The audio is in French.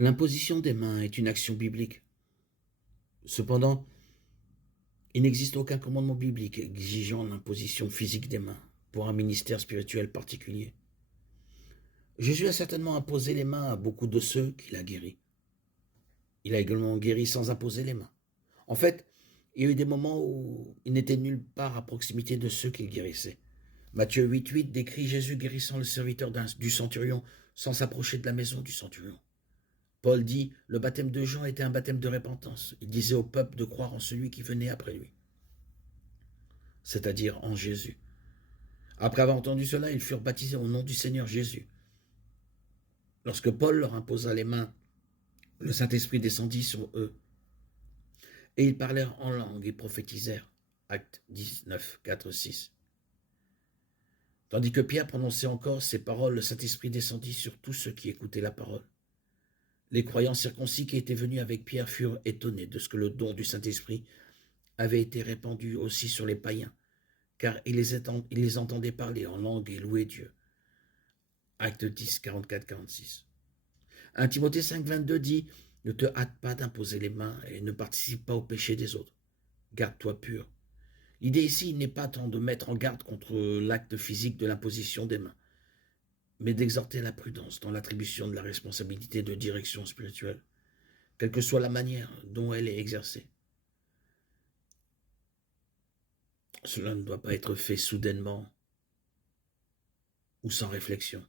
L'imposition des mains est une action biblique. Cependant, il n'existe aucun commandement biblique exigeant l'imposition physique des mains pour un ministère spirituel particulier. Jésus a certainement imposé les mains à beaucoup de ceux qu'il a guéris. Il a également guéri sans imposer les mains. En fait, il y a eu des moments où il n'était nulle part à proximité de ceux qu'il guérissait. Matthieu 8,8 décrit Jésus guérissant le serviteur du centurion sans s'approcher de la maison du centurion. Paul dit, le baptême de Jean était un baptême de repentance. Il disait au peuple de croire en celui qui venait après lui, c'est-à-dire en Jésus. Après avoir entendu cela, ils furent baptisés au nom du Seigneur Jésus. Lorsque Paul leur imposa les mains, le Saint-Esprit descendit sur eux, et ils parlèrent en langue et prophétisèrent. Actes 19, 4, 6. Tandis que Pierre prononçait encore ces paroles, le Saint-Esprit descendit sur tous ceux qui écoutaient la parole. Les croyants circoncis qui étaient venus avec Pierre furent étonnés de ce que le don du Saint-Esprit avait été répandu aussi sur les païens, car ils les entendaient parler en langue et louer Dieu. Actes 10, 44, 46. 1 Timothée 5, 22 dit « Ne te hâte pas d'imposer les mains et ne participe pas au péché des autres. Garde-toi pur. » L'idée ici n'est pas tant de mettre en garde contre l'acte physique de l'imposition des mains, mais d'exhorter à la prudence dans l'attribution de la responsabilité de direction spirituelle, quelle que soit la manière dont elle est exercée. Cela ne doit pas être fait soudainement ou sans réflexion.